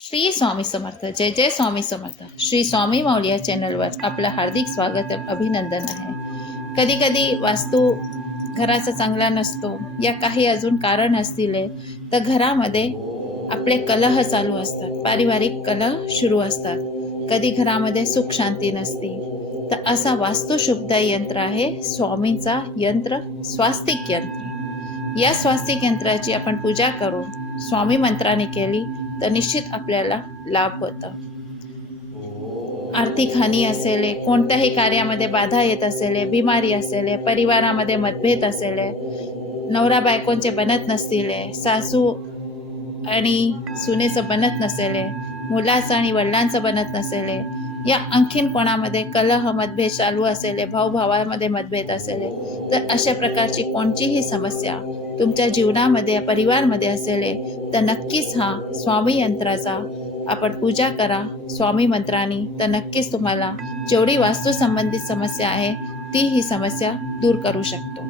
श्री स्वामी समर्थ. जय जय स्वामी समर्थ. श्री स्वामी माऊली या चॅनलवर आपलं हार्दिक स्वागत अभिनंदन आहे. कधी कधी वास्तू घराचा चांगला नसतो. या काही अजून कारण असतील तर घरामध्ये आपले कलह चालू असतात. पारिवारिक कलह सुरू असतात. कधी घरामध्ये सुख शांती नसते. तर असा वास्तुशुद्ध यंत्र आहे स्वामींचा यंत्र स्वास्तिक यंत्र. या स्वास्तिक यंत्राची आपण पूजा करून स्वामी मंत्राने केली तर निश्चित आपल्याला लाभ होतं. आर्थिक हानी असेल कोणत्याही कार्यामध्ये बाधा येत असेल बिमारी असेल परिवारामध्ये मतभेद असेल नवरा बायकोंचे बनत नसतील सासू आणि सुनेचं बनत नसेल मुलाचं आणि वडिलांचं बनत नसेल या आणखीन कोणामध्ये कलह मतभेद चालू असेल भाऊ भावामध्ये मतभेद असेल तर अशा प्रकारची कोणतीही समस्या तुमच्या जीवनामध्ये परिवारमध्ये असेल तर नक्कीच हा स्वामी यंत्राचा आपण पूजा करा. स्वामी मंत्राने तर नक्कीच तुम्हाला जेवढी वास्तू संबंधित समस्या आहे ती ही समस्या दूर करू शकतो.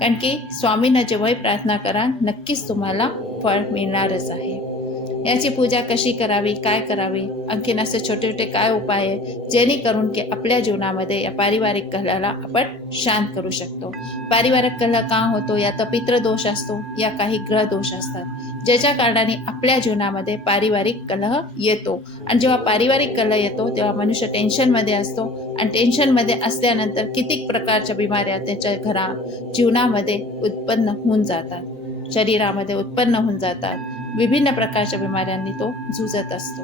कारण की स्वामींना जेव्हाही प्रार्थना करा नक्कीच तुम्हाला फळ मिळणारच आहे. याची पूजा कशी करावी काय करावी? आणखीन असे छोटे छोटे काय उपाय आहे जेणेकरून की आपल्या जीवनामध्ये या पारिवारिक कलहाला आपण शांत करू शकतो? पारिवारिक कलह का होतो? या तर पितृदोष असतो या काही ग्रह दोष असतात. ज्याच्या कारणाने आपल्या जीवनामध्ये पारिवारिक कलह येतो. आणि जेव्हा पारिवारिक कलह येतो तेव्हा मनुष्य टेन्शनमध्ये असतो. आणि टेन्शनमध्ये असल्यानंतर कितीक प्रकारच्या बिमाऱ्या त्याच्या घरा जीवनामध्ये उत्पन्न होऊन जातात. शरीरामध्ये उत्पन्न होऊन जातात. विभिन्न प्रकारच्या बिमाऱ्यांनी तो झुजत असतो.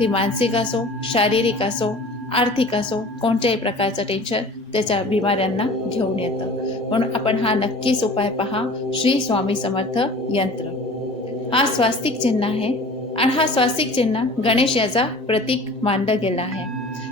ती मानसिक असो शारीरिक असो आर्थिक असो कोणत्याही प्रकारचं टेन्शन त्याच्या बिमाऱ्यांना घेऊन येतं. म्हणून आपण हा नक्कीच उपाय पहा श्री स्वामी समर्थ यंत्र. हा स्वास्तिक चिन्ह आहे आणि हा स्वास्तिक चिन्ह गणेश याचा प्रतीक मानलं गेला आहे.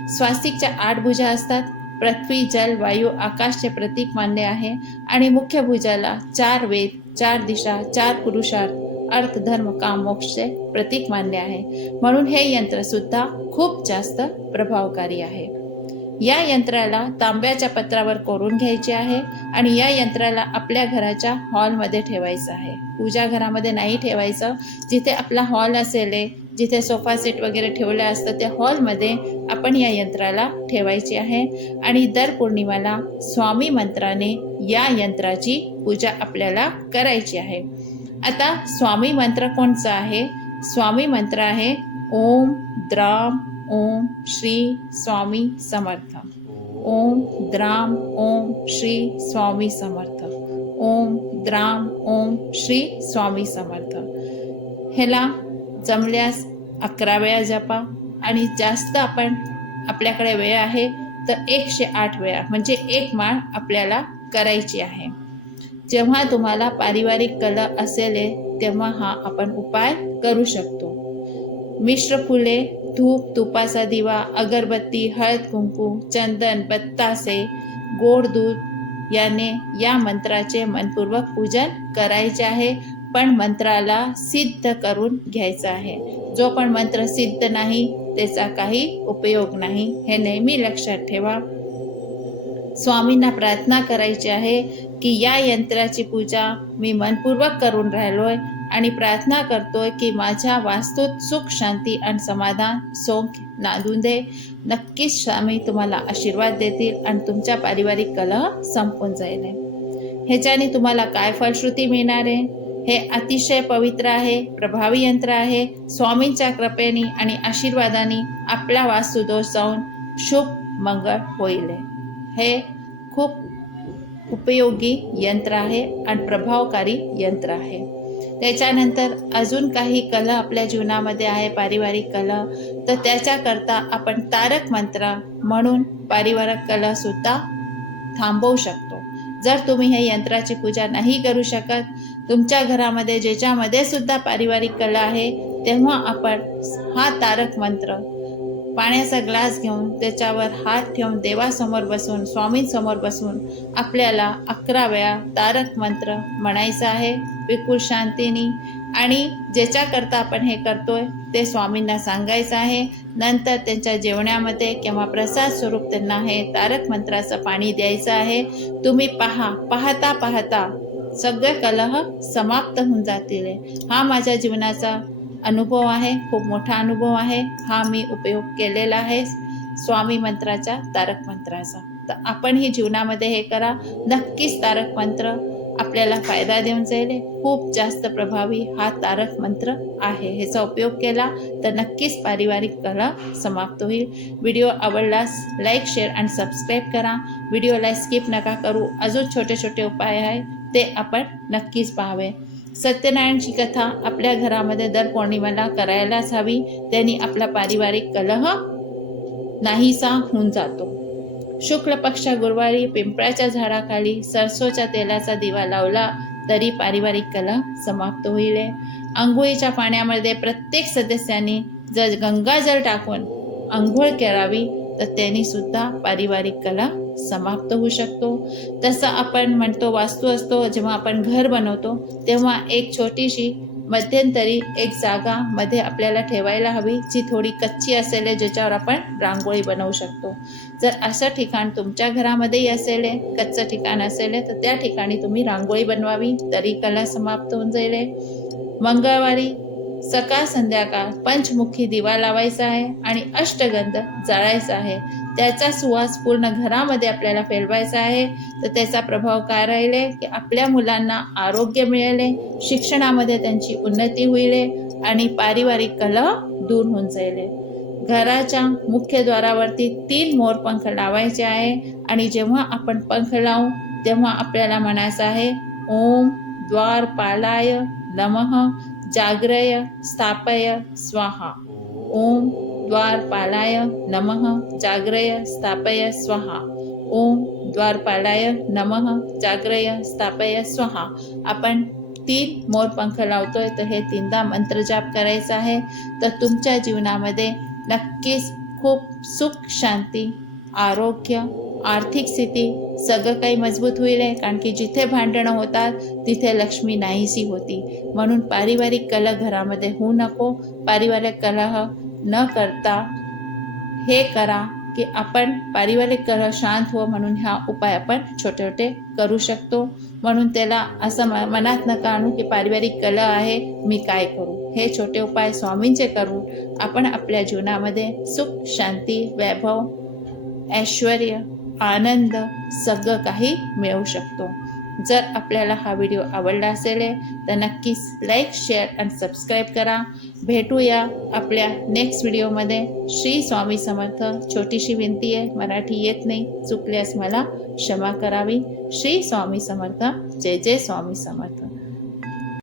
स्वास्तिकच्या आठ भुजा असतात. पृथ्वी जल वायू आकाशचे प्रतीक मानले आहे. आणि मुख्य भुजाला चार वेद चार दिशा चार पुरुषार्थ अर्थ धर्म काम मोक्षचे प्रतीक मानले आहे. म्हणून हे यंत्र सुद्धा खूप जास्त प्रभावकारी आहे. या यंत्राला तांब्याच्या पत्रावर कोरून घ्यायचे आहे आणि या यंत्राला आपल्या घराच्या हॉलमध्ये ठेवायचं आहे. पूजा घरामध्ये नाही ठेवायचं. जिथे आपला हॉल असेल जिथे सोफा सेट वगैरे ठेवलं असतं त्या हॉलमध्ये आपण या यंत्राला ठेवायचे आहे आणि दर पौर्णिमाला स्वामी मंत्राने या यंत्राची पूजा आपल्याला करायची आहे. आता स्वामी मंत्र कोणचा आहे? स्वामी मंत्र आहे ओम द्राम ओम श्री स्वामी समर्थ. ओम द्राम ओम श्री स्वामी समर्थ. ओम द्राम ओम श्री स्वामी समर्थ. ह्याला जमल्यास अकरा वेळा जपा आणि जास्त आपण आपल्याकडे वेळ आहे तर एकशे आठ वेळा म्हणजे एक माळ आपल्याला करायची आहे. जेव्हा तुम्हाला पारिवारिक कला असेल तेव्हा हा आपण उपाय करू शकतो. मिश्र फुले धूप तुपाचा दिवा अगरबत्ती हळद कुंकू चंदन बत्तासे गोड दूध याने या मंत्राचे मनपूर्वक पूजन करायचे आहे. पण मंत्राला सिद्ध करून घ्यायचा आहे. जो पण मंत्र सिद्ध नाही त्याचा काही उपयोग नाही. हे नेहमी लक्षात ठेवा. स्वामींना प्रार्थना करायची आहे. की या यंत्राची पूजा मी मनपूर्वक करून राहिलोय आणि प्रार्थना करतोय की माझ्या वास्तूत सुख शांती आणि समाधान सोंग नांदून दे. नक्कीच स्वामी तुम्हाला आशीर्वाद देतील आणि तुमच्या पारिवारिक कलह संपून जाईल. ह्याच्याने तुम्हाला काय फलश्रुती मिळणार आहे? हे अतिशय पवित्र आहे प्रभावी यंत्र आहे. स्वामींच्या कृपेने आणि आशीर्वादाने आपला वास्तुदोष जाऊन शुभ मंगळ होईल. हे खूप उपयोगी यंत्र आहे आणि प्रभावकारी यंत्र आहे. त्याच्यानंतर अजून काही कला आपल्या जीवनामध्ये आहे पारिवारिक कला. तर त्याच्याकरता आपण तारक मंत्र म्हणून पारिवारिक कला सुद्धा थांबवू शकतो. जर तुम्ही हे यंत्राची पूजा नाही करू शकत तुमच्या घरामध्ये ज्याच्यामध्ये सुद्धा पारिवारिक कला आहे तेव्हा आपण हा तारक मंत्र पाण्याचा ग्लास घेऊन त्याच्यावर हात ठेवून देवासमोर बसून स्वामींसमोर बसून आपल्याला अकरा वेळा तारक मंत्र म्हणायचं आहे. बिलकुल शांतीनी. आणि ज्याच्याकरता आपण हे करतोय ते स्वामींना सांगायचं आहे. नंतर त्यांच्या जेवणामध्ये किंवा प्रसाद स्वरूप त्यांना हे तारक मंत्राचं पाणी द्यायचं आहे तुम्ही पहा. पाहता पाहता सगळे कलह समाप्त होऊन जातील. हा माझ्या जीवनाचा अनुभव आहे खूप मोठा अनुभव आहे. हा मी उपयोग केलेला आहे स्वामी मंत्राच्या तारक मंत्राचा. तर आपणही जीवनामध्ये हे करा. नक्कीच तारक मंत्र आपल्याला फायदा देऊन जाईल. खूप जास्त प्रभावी हा तारक मंत्र आहे. ह्याचा उपयोग केला तर नक्कीच पारिवारिक कला समाप्त होईल. व्हिडिओ आवडल्यास लाईक शेअर आणि सबस्क्राईब करा. व्हिडिओला स्किप नका करू. अजून छोटे छोटे उपाय आहे ते आपण नक्कीच पाहावे. सत्यनारायणची कथा आपल्या घरामध्ये दर पौर्णिमेला करायलाच हवी त्यांनी आपला पारिवारिक कलह नाहीसा होऊन जातो. शुक्ल पक्ष गुरुवारी पिंपळाच्या झाडाखाली सरसोच्या तेलाचा दिवा लावला तरी पारिवारिक कलह समाप्त होईल. आंघोळीच्या पाण्यामध्ये प्रत्येक सदस्यांनी जर गंगाजल टाकून आंघोळ करावी तर त्यांनी सुद्धा पारिवारिक कला समाप्त होऊ शकतो. तसं आपण म्हणतो वास्तू असतो जेव्हा आपण घर बनवतो तेव्हा एक छोटीशी मध्यंतरी एक जागा मध्ये आपल्याला ठेवायला हवी जी थोडी कच्ची असेल ज्याच्यावर आपण रांगोळी बनवू शकतो. जर असं ठिकाण तुमच्या घरामध्येही असेल कच्चं ठिकाण असेल तर त्या ठिकाणी तुम्ही रांगोळी बनवावी तरी कला समाप्त होऊन जाईल. मंगळवारी सकाळ संध्याकाळ पंचमुखी दिवा लावायचा आहे आणि अष्टगंध जाळायचा आहे. त्याचा सुवास पूर्ण घरामध्ये आपल्याला फैलवायचा आहे. तर त्याचा प्रभाव काय राहिले? की आपल्या मुलांना आरोग्य मिळेल शिक्षणामध्ये त्यांची उन्नती होईल आणि पारिवारिक कलह दूर होऊन जाईल. घराच्या मुख्य द्वारावरती तीन मोर पंख लावायचे आहे आणि जेव्हा आपण पंख लावू तेव्हा आपल्याला म्हणायचं आहे ओम द्वारपालाय नमः जाग्रय स्थापय स्वाहा. ओम द्वारपालाय नमः जाग्रय स्थापय स्वाहा। ओम द्वारपालाय नमः जाग्रय स्थापय स्वाहा। आपण तीन मोरपंख लावतोय तर हे तीनदा मंत्र जाप करायचा आहे. तर तुमच्या जीवनामध्ये नक्कीच खूप सुख शांती आरोग्य आर्थिक स्थिती सगळं काही मजबूत होईल आहे. कारण की जिथे भांडणं होतात तिथे लक्ष्मी नाहीशी होती. म्हणून पारिवारिक कलह घरामध्ये होऊ नको. पारिवारिक कलह न करता हे करा की आपण पारिवारिक कलह शांत हो म्हणून हा उपाय आपण छोटे छोटे करू शकतो. म्हणून त्याला असं म मनात नका आणू की पारिवारिक कलह आहे मी काय करू? हे छोटे उपाय स्वामींचे करून आपण आपल्या जीवनामध्ये सुख शांती वैभव ऐश्वर आनंद सगळं काही मिळवू शकतो. जर आपल्याला हा व्हिडिओ आवडला असेल तर नक्कीच लाईक शेअर आणि सबस्क्राईब करा. भेटूया आपल्या नेक्स्ट व्हिडिओमध्ये श्री स्वामी समर्थ छोटीशी विनंती आहे मराठी येत नाही चुकल्यास मला क्षमा करावी. श्री स्वामी समर्थ जय जय स्वामी समर्थ.